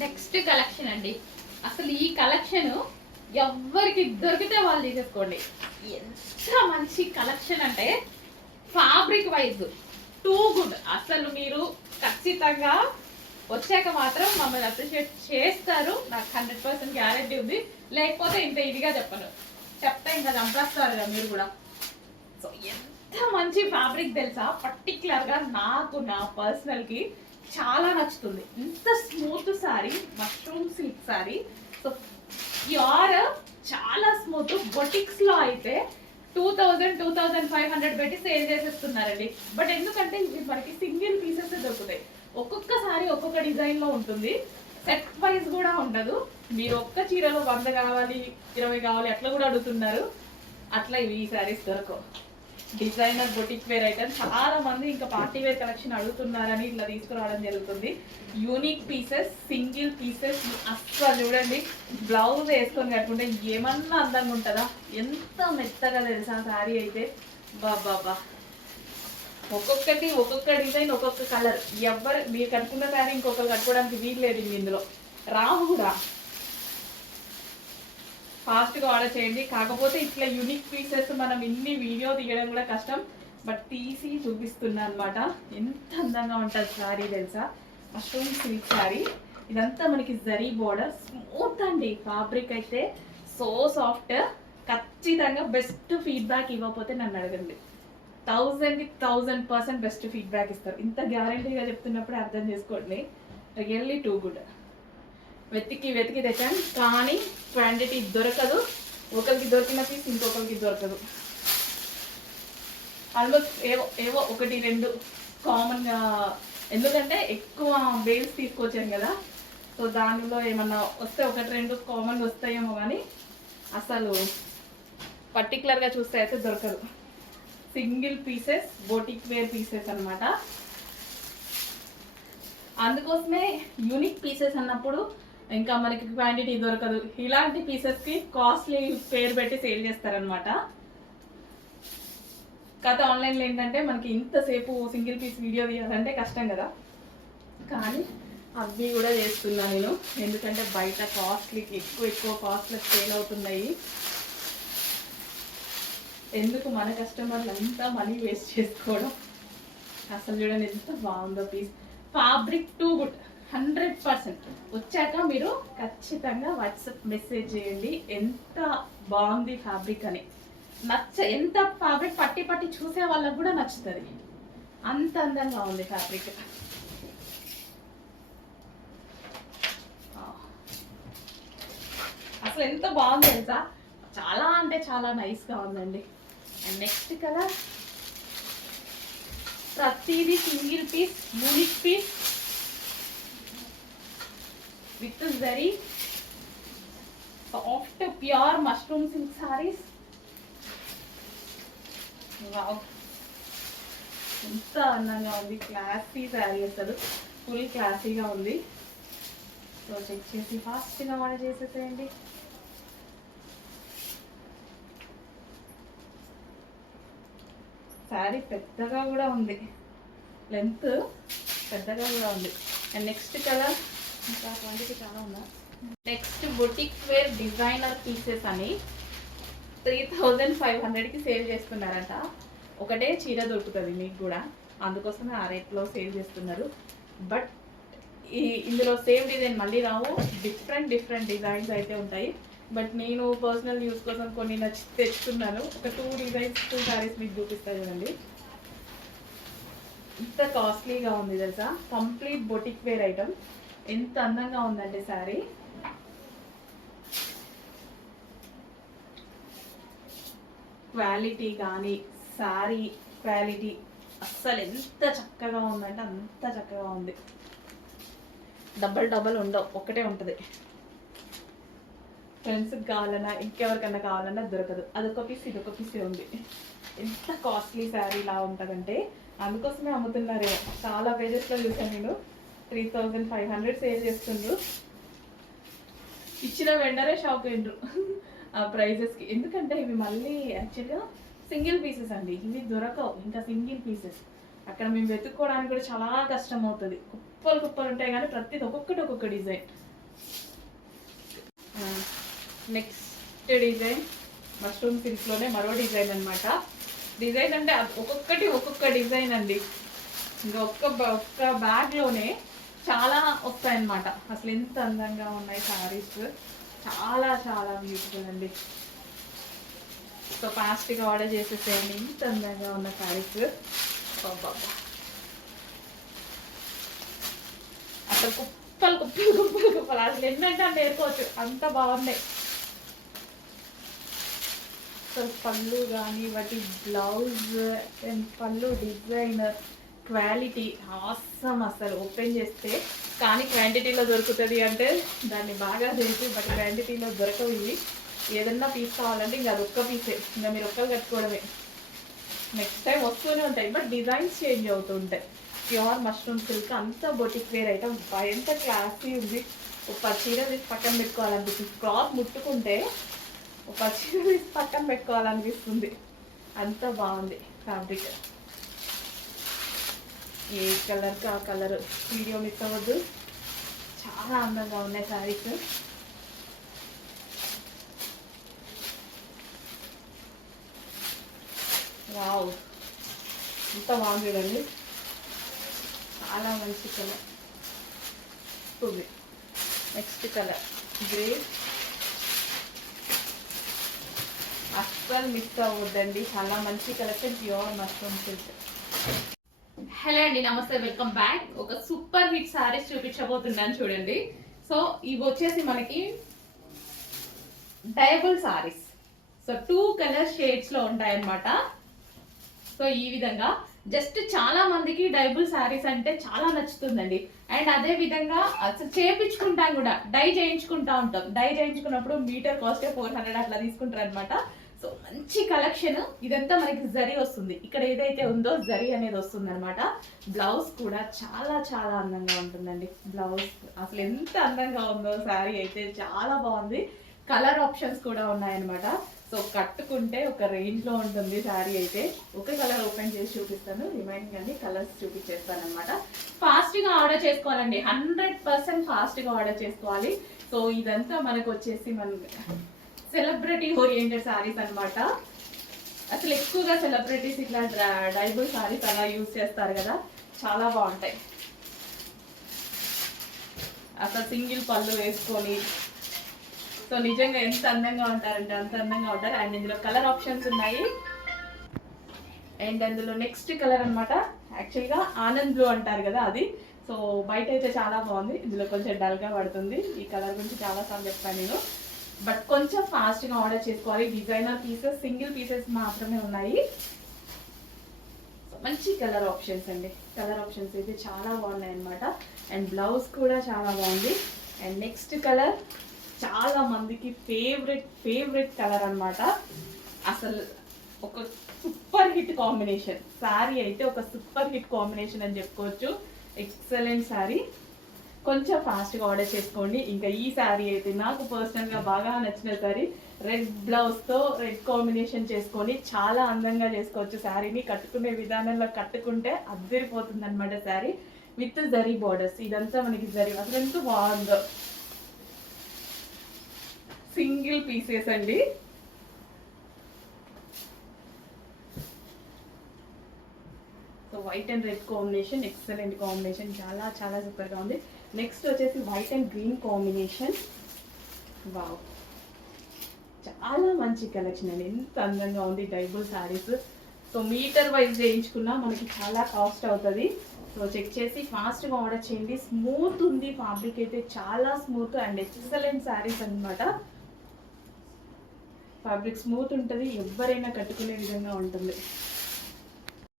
Next collection అండి. అసలు ఈ కలెక్షన్ ఎవరికి దొరికితే వాళ్ళు తీసేసుకోండి. ఎంత మంచి కలెక్షన్ అంటే ఫ్యాబ్రిక్ వైజ్ టూ గుడ్. అసలు మీరు ఖచ్చితంగా వచ్చాక మాత్రం మమ్మల్ని అప్రిషియేట్ చేస్తారు, నాకు 100% గ్యారెంటీ ఉంది. లేకపోతే ఇంత ఇదిగా చెప్పను, చెప్తే ఇంకా చంపేస్తారు కదా మీరు కూడా. సో ఎంత మంచి ఫ్యాబ్రిక్ తెలుసా, పర్టికులర్గా నాకు నా పర్సనల్కి చాలా నచ్చుతుంది. ఇంత smooth sorry, mushroom silk sorry. So pure చాలా స్మూత్. బొటిక్స్లో అయితే 2000-2500 పెట్టి సేల్ చేసేస్తున్నారండి. బట్ ఎందుకంటే ఇవి మనకి సింగిల్ పీసెస్ దొరుకుతాయి. ఒక్కొక్కసారి ఒక్కొక్క డిజైన్లో ఉంటుంది, సెట్ వైజ్ కూడా ఉండదు. మీరు ఒక్క చీరలో 100 కావాలి, 20 కావాలి అట్లా కూడా అడుగుతున్నారు. అట్లా ఇవి ఈ శారీస్ దొరకవు. డిజైనర్ బొటిక్ వేర్ ఐటమ్ చాలా మంది ఇంకా పార్టీ వేర్ కలెక్షన్ అడుగుతున్నారని ఇట్లా తీసుకురావడం జరుగుతుంది. Unique pieces, single pieces. అస్సలు చూడండి, బ్లౌజ్ వేసుకొని కట్టుకుంటే ఏమన్నా అందంగా ఉంటుందా, ఎంత మెత్తగా తెలుసా శారీ అయితే. బాబా, ఒక్కొక్కటి ఒక్కొక్క డిజైన్, ఒక్కొక్క కలర్. ఎవరు మీరు కట్టుకున్న శారీ ఇంకొకరు కట్టుకోవడానికి వీల్లేదు ఇందులో, రావు కూడా. ఫాస్ట్గా ఆర్డర్ చేయండి. కాకపోతే ఇట్లా యూనిక్ పీసెస్ మనం ఇన్ని వీడియో తీయడం కూడా కష్టం, బట్ తీసి చూపిస్తున్నా అనమాట. ఎంత అందంగా ఉంటుంది శారీ తెలుసా, మష్రూమ్ సిల్క్ శారీ. ఇదంతా మనకి జరీ బోర్డర్, స్మూత్ అండి. ఫ్యాబ్రిక్ అయితే సో సాఫ్ట్. ఖచ్చితంగా బెస్ట్ ఫీడ్బ్యాక్ ఇవ్వకపోతే నన్ను అడగండి. 1000కి 1000% బెస్ట్ ఫీడ్బ్యాక్ ఇస్తారు. ఇంత గ్యారంటీగా చెప్తున్నప్పుడు అర్థం చేసుకోండి. Really too good. వెతికి తెచ్చాను కానీ క్వాంటిటీ దొరకదు. ఒకరికి దొరికిన పీస్ ఇంకొకరికి దొరకదు. ఆల్మోస్ట్ ఏవో 1-2 కామన్గా, ఎందుకంటే ఎక్కువ బేల్స్ తీసుకొచ్చాను కదా, సో దానిలో ఏమన్నా వస్తే 1-2 కామన్గా వస్తాయేమో, కానీ అసలు పర్టికులర్గా చూస్తే అయితే దొరకదు. Single pieces, boutique wear pieces అనమాట. అందుకోసమే యూనిక్ పీసెస్ అన్నప్పుడు ఇంకా మనకి క్వాంటిటీ దొరకదు. ఇలాంటి పీసెస్కి కాస్ట్లీ పేరు పెట్టి సేల్ చేస్తారనమాట. కథ ఆన్లైన్లో ఏంటంటే మనకి ఇంతసేపు సింగిల్ పీస్ వీడియో తీయాలంటే కష్టం కదా, కానీ అవి కూడా చేస్తున్నా నేను. ఎందుకంటే బయట కాస్ట్లీకి ఎక్కువ కాస్ట్లీ సేల్ అవుతున్నాయి. ఎందుకు మన కస్టమర్లు అంతా మనీ వేస్ట్ చేసుకోవడం. అసలు చూడండి ఎంత బాగుందో పీస్. Fabric too good, 100%. వచ్చాక మీరు ఖచ్చితంగా వాట్సాప్ మెసేజ్ చేయండి ఎంత బాగుంది ఫ్యాబ్రిక్ అని. ఎంత ఫ్యాబ్రిక్ పట్టి చూసే వాళ్ళకి కూడా నచ్చుతుంది, అంత అందంగా ఉంది ఫ్యాబ్రిక్. అసలు ఎంత బాగుంది తెలుసా, చాలా అంటే చాలా నైస్గా ఉందండి. అండ్ నెక్స్ట్ కలర్, ప్రతిదీ single piece, unique piece with very soft pure mushroom silk sarees. ఎంత అందంగా ఉంది, క్లాసీ శారీ, అసలు ఫుల్ క్లాసీగా ఉంది. సో చెక్ చేసి ఫాస్ట్గా ఆర్డర్ చేసేసేయండి. శారీ పెద్దగా కూడా ఉంది, లెంత్ పెద్దగా కూడా ఉంది. అండ్ నెక్స్ట్ కలర్, ఇంకా క్వాంటిటీ చాలా ఉందా. Next boutique wear designer pieces అని 3500కి సేల్ చేస్తున్నారంట. ఒకటే చీర దొరుకుతుంది మీకు కూడా, అందుకోసమే ఆ రేట్లో సేల్ చేస్తున్నారు. బట్ ఇందులో సేమ్ డిజైన్ మళ్ళీ రావు, డిఫరెంట్ డిజైన్స్ అయితే ఉంటాయి. బట్ నేను పర్సనల్ యూస్ కోసం కొన్ని నచ్చి తెచ్చుకున్నాను. ఒక 2 డిజైన్స్ 2 శారీస్ మీకు చూపిస్తాను చూడండి. ఇంత కాస్ట్లీగా ఉంది తెలుసా, కంప్లీట్ బొటిక్ వేర్ ఐటమ్. ఎంత అందంగా ఉందండి శారీ. క్వాలిటీ కానీ శారీ క్వాలిటీ అస్సలు ఎంత చక్కగా ఉందంటే అంత చక్కగా ఉంది. డబల్ ఉండవు, ఒకటే ఉంటుంది. ఫ్రెండ్స్కి కావాలన్నా ఇంకెవరికన్నా కావాలన్నా దొరకదు. అదొక పీస్ ఇదొక పీసే ఉంది. ఎంత కాస్ట్లీ శారీ ఇలా ఉంటుందంటే అందుకోసమే అమ్ముతున్నారు. చాలా పేజెస్లో చూసాను నేను, 3500 సేల్ చేస్తుండ్రు. ఇచ్చిన వెండరే షాక్ అయ్యిండ్రు ఆ ప్రైజెస్కి. ఎందుకంటే ఇవి మళ్ళీ యాక్చువల్గా సింగిల్ పీసెస్ అండి, ఇవి దొరకవు ఇంకా సింగిల్ పీసెస్. అక్కడ మేము వెతుక్కోవడానికి కూడా చాలా కష్టం అవుతుంది. కుప్పలు కుప్పలు ఉంటాయి కానీ ప్రతిది ఒక్కొక్క డిజైన్. నెక్స్ట్ డిజైన్ మష్రూమ్ సిల్క్లోనే మరో డిజైన్ అనమాట. డిజైన్ అంటే ఒక్కొక్క డిజైన్ అండి. ఇంకా ఒక్క బ్యాగ్లోనే చాలా వస్తాయన్నమాట. అసలు ఎంత అందంగా ఉన్నాయి శారీస్, చాలా చాలా బ్యూటిఫుల్ అండి. సో ఫాస్ట్గా ఆర్డర్ చేసేసేయండి. ఎంత అందంగా ఉన్న శారీస్, అసలు కుప్పలు అసలు ఎన్నంటే అని నేర్చుకోవచ్చు, అంత బాగున్నాయి. సో పళ్ళు కానీ వాటి బ్లౌజ్ అండ్ పళ్ళు డిజైన్ క్వాలిటీ ఆసమ్. అసలు ఓపెన్ చేస్తే కానీ క్వాంటిటీలో దొరుకుతుంది అంటే దాన్ని బాగా చేసి, బట్ క్వాంటిటీలో దొరకవు ఇవి. ఏదన్నా పీస్ కావాలంటే ఇంకా అది ఒక్క పీసే, ఇంకా మీరు ఒక్కరు కట్టుకోవడమే. నెక్స్ట్ టైం వస్తూనే ఉంటాయి, బట్ డిజైన్స్ చేంజ్ అవుతూ ఉంటాయి. ప్యూర్ మష్రూమ్ సిల్క్ అంతా బొటిక్ వేర్ ఐటమ్. ఎంత క్లాసీ ఉంది. ఒక చీర తీసి పక్కన పెట్టుకోవాలనిపిస్తుంది. క్లాత్ ముట్టుకుంటే ఒక చీర తీసి పక్కన పెట్టుకోవాలనిపిస్తుంది, అంత బాగుంది ఫ్యాబ్రిక్. ఏ కలర్కి ఆ కలర్, వీడియో మిస్ అవ్వద్దు. చాలా అందంగా ఉన్నాయి శారీస్. వావ్, ఎంత బాగుంది కదండి. చాలా మంచి కలర్ ఉంది. నెక్స్ట్ కలర్ గ్రే, అస్సలు మిస్ అవ్వద్దండి. చాలా మంచి collection, pure mushroom silk. Hello అండి, నమస్తే, వెల్కమ్ బ్యాక్. ఒక సూపర్ హిట్ సారీస్ చూపించబోతున్నాను చూడండి. సో ఇవి వచ్చేసి మనకి డైబుల్ సారీస్. సో 2 కలర్ షేడ్స్ లో ఉంటాయి అన్నమాట. సో ఈ విధంగా జస్ట్ చాలా మందికి డైబుల్ సారీస్ అంటే చాలా నచ్చుతుందండి. అండ్ అదే విధంగా అసలు చేయించుకుంటాం కూడా, డై చేయించుకుంటా ఉంటాం. డై చేయించుకున్నప్పుడు మీటర్ కాస్ట్ 400 అట్లా తీసుకుంటారు అనమాట. సో మంచి కలెక్షన్. ఇదంతా మనకి జరీ వస్తుంది. ఇక్కడ ఏదైతే ఉందో జరీ అనేది వస్తుంది అనమాట. బ్లౌజ్ కూడా చాలా చాలా అందంగా ఉంటుందండి. బ్లౌజ్ అసలు ఎంత అందంగా ఉందో, శారీ అయితే చాలా బాగుంది. కలర్ ఆప్షన్స్ కూడా ఉన్నాయన్నమాట. సో కట్టుకుంటే ఒక రేంజ్ లో ఉంటుంది శారీ అయితే. ఒక కలర్ ఓపెన్ చేసి చూపిస్తాను, రిమైనింగ్ అన్ని కలర్స్ చూపించేస్తాను అనమాట. ఫాస్ట్ గా ఆర్డర్ చేసుకోవాలండి, 100% ఫాస్ట్ గా ఆర్డర్ చేసుకోవాలి. సో ఇదంతా మనకు వచ్చేసి మన సెలబ్రిటీ ఓరియంటెడ్ శారీస్ అనమాట. అసలు ఎక్కువగా సెలబ్రిటీస్ ఇట్లా డైబుల్ శారీస్ అలా యూజ్ చేస్తారు కదా, చాలా బాగుంటాయి. అసలు సింగిల్ పళ్ళు వేసుకొని సో నిజంగా ఎంత అందంగా ఉంటారంటే అంత అందంగా ఉంటారు. అండ్ ఇందులో కలర్ ఆప్షన్స్ ఉన్నాయి. అండ్ అందులో నెక్స్ట్ కలర్ అనమాట, యాక్చువల్గా ఆనంద్ బ్లూ అంటారు కదా అది. సో బయట అయితే చాలా బాగుంది, ఇందులో కొంచెం డల్గా పడుతుంది. ఈ కలర్ గురించి చాలాసార్లు చెప్పాను నేను, బట్ కొంచెం ఫాస్ట్గా ఆర్డర్ చేసుకోవాలి. డిజైనర్ పీసెస్, సింగిల్ పీసెస్ మాత్రమే ఉన్నాయి. మంచి కలర్ ఆప్షన్స్ అండి. కలర్ ఆప్షన్స్ అయితే చాలా బాగున్నాయి అనమాట. అండ్ బ్లౌజ్ కూడా చాలా బాగుంది. అండ్ నెక్స్ట్ కలర్ చాలా మందికి ఫేవరెట్ కలర్ అనమాట. అసలు ఒక సూపర్ హిట్ కాంబినేషన్ శారీ అయితే, ఒక సూపర్ హిట్ కాంబినేషన్ అని చెప్పుకోవచ్చు. ఎక్సలెంట్ శారీ. కొంచెం ఫాస్ట్గా ఆర్డర్ చేసుకోండి. ఇంకా ఈ శారీ అయితే నాకు పర్సనల్గా బాగా నచ్చిన శారీ. రెడ్ బ్లౌజ్తో రెడ్ కాంబినేషన్ చేసుకొని చాలా అందంగా చేసుకోవచ్చు శారీని. కట్టుకునే విధానంలో కట్టుకుంటే అద్దరిపోతుంది అనమాట శారీ, విత్ జరీ బార్డర్స్. ఇదంతా మనకి జరీ, అసలు ఎంత బాగుందో. సింగిల్ పీసెస్ అండి. So white and red combination, excellent combination, చాలా చాలా సూపర్గా ఉంది. నెక్స్ట్ వచ్చేసి white and green combination. Wow, చాలా మంచి కలెక్షన్ అండి. ఎంత అందంగా ఉంది డైబుల్ శారీస్. సో మీటర్ వైజ్ చేయించుకున్నా మనకి చాలా కాస్ట్ అవుతుంది. సో చెక్ చేసి ఫాస్ట్గా ఆర్డర్ చేయండి. స్మూత్ ఉంది ఫ్యాబ్రిక్ అయితే, చాలా స్మూత్ అండ్ ఎక్సలెంట్ శారీస్ అనమాట. ఫ్యాబ్రిక్ స్మూత్ ఉంటుంది, ఎవరైనా కట్టుకునే విధంగా ఉంటుంది.